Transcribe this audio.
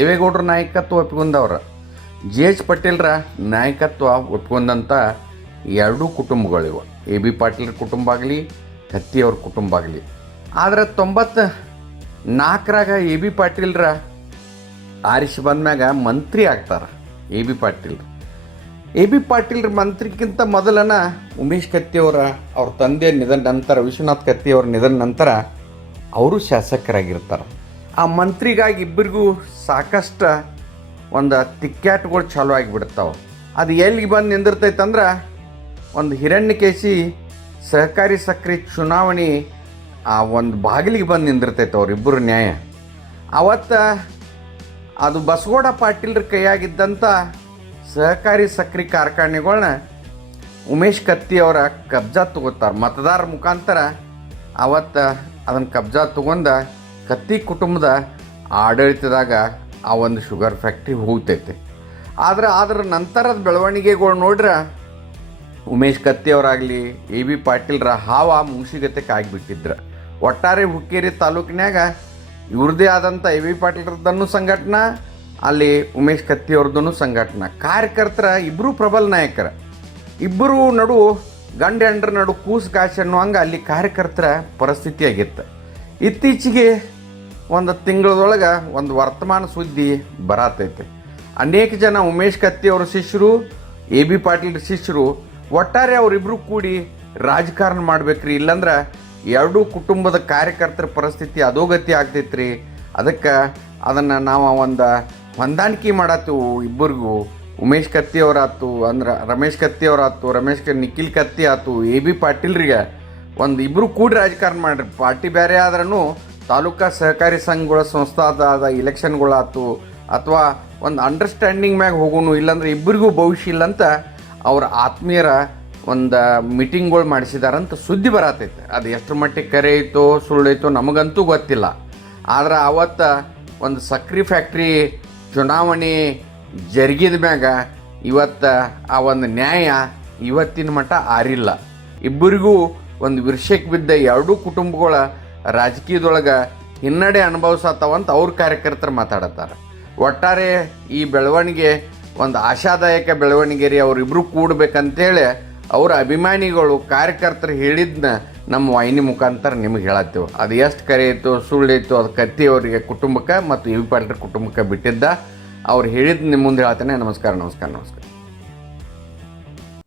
ದೇವೇಗೌಡರ ನಾಯಕತ್ವ ಒಪ್ಕೊಂಡವ್ರ G H ಪಟೇಲ್ರ ನಾಯಕತ್ವ ಒಪ್ಕೊಂಡಂಥ ಎರಡೂ ಕುಟುಂಬಗಳಿವೆ. ಎ ಬಿ ಪಾಟೀಲ್ರ ಕುಟುಂಬ ಆಗಲಿ ಕತ್ತಿಯವ್ರ ಕುಟುಂಬ ಆಗಲಿ. ಆದರೆ ತೊಂಬತ್ತು ನಾಲ್ಕರಾಗ ಎ ಬಿ ಪಾಟೀಲ್ರ ಆರಿಸಿ ಬಂದ್ಮ್ಯಾಗ ಮಂತ್ರಿ ಆಗ್ತಾರೆ ಎ ಬಿ ಪಾಟೀಲ್ರು ಎ ಬಿ ಪಾಟೀಲ್ರ ಮಂತ್ರಿಗಿಂತ ಮೊದಲನ ಉಮೇಶ್ ಕತ್ತಿಯವರ, ಅವ್ರ ತಂದೆ ನಿಧನ ನಂತರ, ವಿಶ್ವನಾಥ್ ಕತ್ತಿಯವರ ನಿಧನ ನಂತರ, ಅವರು ಶಾಸಕರಾಗಿರ್ತಾರೆ. ಆ ಮಂತ್ರಿಗಾಗಿ ಇಬ್ಬರಿಗೂ ಸಾಕಷ್ಟು ಒಂದು ತಿಕ್ಕಾಟ್ಗಳು ಚಾಲೂ ಆಗಿಬಿಡ್ತಾವೆ. ಅದು ಎಲ್ಲಿಗೆ ಬಂದು ನಿಂದಿರ್ತೈತಂದ್ರೆ ಒಂದು ಹಿರಣ್ಯಕೇಶಿ ಸಹಕಾರಿ ಸಕ್ರೆ ಚುನಾವಣೆ ಆ ಒಂದು ಬಾಗಿಲಿಗೆ ಬಂದು ನಿಂದಿರ್ತೈತೆ ಅವರಿಬ್ಬರು ನ್ಯಾಯ. ಅವತ್ತು ಅದು ಬಸವಗೌಡ ಪಾಟೀಲ್ರ ಕೈಯಾಗಿದ್ದಂಥ ಸಹಕಾರಿ ಸಕ್ರೆ ಕಾರ್ಖಾನೆಗಳನ್ನ ಉಮೇಶ್ ಕತ್ತಿ ಅವರ ಕಬ್ಜಾ ತಗೋತಾರೆ. ಮತದಾರ ಮುಖಾಂತರ ಅವತ್ತು ಅದನ್ನು ಕಬ್ಜಾ ತಗೊಂಡ ಕತ್ತಿ ಕುಟುಂಬದ ಆಡಳಿತದಾಗ ಆ ಒಂದು ಶುಗರ್ ಫ್ಯಾಕ್ಟ್ರಿ ಹೋಗ್ತೈತೆ. ಆದರೆ ಅದರ ನಂತರದ ಬೆಳವಣಿಗೆಗಳು ನೋಡ್ರೆ ಉಮೇಶ್ ಕತ್ತಿಯವರಾಗಲಿ, ಎ ಬಿ ಪಾಟೀಲ್ರ ಹಾವ ಮುಗಿಸಿಗತೆಗೆ ಆಗಿಬಿಟ್ಟಿದ್ರು. ಒಟ್ಟಾರೆ ಹುಕ್ಕೇರಿ ತಾಲೂಕಿನಾಗ ಇವ್ರದ್ದೇ ಆದಂಥ ಎ ಬಿ ಪಾಟೀಲ್ರದ್ದನ್ನು ಸಂಘಟನೆ, ಅಲ್ಲಿ ಉಮೇಶ್ ಕತ್ತಿಯವ್ರದ್ದು ಸಂಘಟನೆ. ಕಾರ್ಯಕರ್ತರ ಇಬ್ಬರು ಪ್ರಬಲ ನಾಯಕರ. ಇಬ್ಬರು ನಡು ಗಂಡ ಹೆಂಡ್ರ ನಡು ಕೂಸು ಕಾಸು ಅನ್ನುವಂಗೆ ಅಲ್ಲಿ ಕಾರ್ಯಕರ್ತರ ಪರಿಸ್ಥಿತಿ ಆಗಿತ್ತು. ಇತ್ತೀಚೆಗೆ ಒಂದು ತಿಂಗಳದೊಳಗೆ ಒಂದು ವರ್ತಮಾನ ಸುದ್ದಿ ಬರತೈತೆ. ಅನೇಕ ಜನ ಉಮೇಶ್ ಕತ್ತಿ ಅವರ ಶಿಷ್ಯರು, ಎ ಬಿ ಪಾಟೀಲ್ ಶಿಷ್ಯರು, ಒಟ್ಟಾರೆ ಅವರಿಬ್ಬರು ಕೂಡಿ ರಾಜಕಾರಣ ಮಾಡ್ಬೇಕ್ರಿ, ಇಲ್ಲಂದ್ರೆ ಎರಡೂ ಕುಟುಂಬದ ಕಾರ್ಯಕರ್ತರ ಪರಿಸ್ಥಿತಿ ಅಧೋಗತಿ ಆಗ್ತೈತ್ರಿ. ಅದಕ್ಕೆ ಅದನ್ನು ನಾವು ಒಂದು ಹೊಂದಾಣಿಕೆ ಮಾಡತ್ತೀವು ಇಬ್ಬರಿಗೂ. ಉಮೇಶ್ ಕತ್ತಿ ಅವರಾತು, ಅಂದ್ರೆ ರಮೇಶ್ ಕತ್ತಿ ಅವರಾತು, ರಮೇಶ್ ಕ, ನಿಖಿಲ್ ಕತ್ತಿ ಆತು, ಎ ಬಿ ಪಾಟೀಲ್ರಿಗೆ ಒಂದು ಇಬ್ಬರು ಕೂಡಿ ರಾಜಕಾರಣ ಮಾಡ್ರಿ. ಪಾರ್ಟಿ ಬೇರೆ ಆದ್ರೂ ತಾಲೂಕಾ ಸಹಕಾರಿ ಸಂಘಗಳ ಸಂಸ್ಥಾದ ಇಲೆಕ್ಷನ್ಗಳಾಯ್ತು ಅಥವಾ ಒಂದು ಅಂಡರ್ಸ್ಟ್ಯಾಂಡಿಂಗ್ ಮ್ಯಾಗ ಹೋಗೋನು ಇಲ್ಲಾಂದ್ರೆ ಇಬ್ಬರಿಗೂ ಭವಿಷ್ಯ ಇಲ್ಲ ಅಂತ ಅವ್ರ ಆತ್ಮೀಯರ ಒಂದು ಮೀಟಿಂಗ್ಗಳು ಮಾಡಿಸಿದಾರಂತ ಸುದ್ದಿ ಬರತೈತೆ. ಅದು ಎಷ್ಟು ಮಟ್ಟಿಗೆ ಕರೆ ಐತೋ ಸುಳ್ಳೈತೋ ನಮಗಂತೂ ಗೊತ್ತಿಲ್ಲ. ಆದ್ರೆ ಆವತ್ತು ಒಂದು ಸಕ್ರೆ ಫ್ಯಾಕ್ಟ್ರಿ ಚುನಾವಣೆ ಜರುಗಿದ ಮ್ಯಾಗ ಇವತ್ತು ಆ ಒಂದು ನ್ಯಾಯ ಇವತ್ತಿನ ಮಟ್ಟ ಆರಿಲ್ಲ. ಇಬ್ಬರಿಗೂ ಒಂದು ವಿರ್ಷಕ್ಕೆ ಬಿದ್ದ ಎರಡೂ ಕುಟುಂಬಗಳ ರಾಜಕೀಯದೊಳಗೆ ಹಿನ್ನಡೆ ಅನುಭವಿಸತ್ತವಂತ ಅವ್ರ ಕಾರ್ಯಕರ್ತರು ಮಾತಾಡತ್ತಾರೆ. ಒಟ್ಟಾರೆ ಈ ಬೆಳವಣಿಗೆ ಒಂದು ಆಶಾದಾಯಕ ಬೆಳವಣಿಗೆ ರೀ ಅವರಿಬ್ಬರು ಕೂಡ್ಬೇಕಂತೇಳಿ ಅವರ ಅಭಿಮಾನಿಗಳು ಕಾರ್ಯಕರ್ತರು ಹೇಳಿದ್ನ ನಮ್ಮ ವಾಹಿನಿ ಮುಖಾಂತರ ನಿಮಗೆ ಹೇಳತ್ತೇವೆ. ಅದು ಎಷ್ಟು ಕರೆ ಐತೋ, ಸುಳ್ಳು ಐತೋ ಅದು ಕತ್ತಿ ಅವರಿಗೆ ಕುಟುಂಬಕ್ಕೆ ಮತ್ತು ಯು ಪಾಟೀಲ್ ಕುಟುಂಬಕ್ಕೆ ಬಿಟ್ಟಿದ್ದ. ಅವ್ರು ಹೇಳಿದ್ದು ನಿಮ್ಮ ಮುಂದೆ ಹೇಳ್ತಾನೆ. ನಮಸ್ಕಾರ ನಮಸ್ಕಾರ ನಮಸ್ಕಾರ.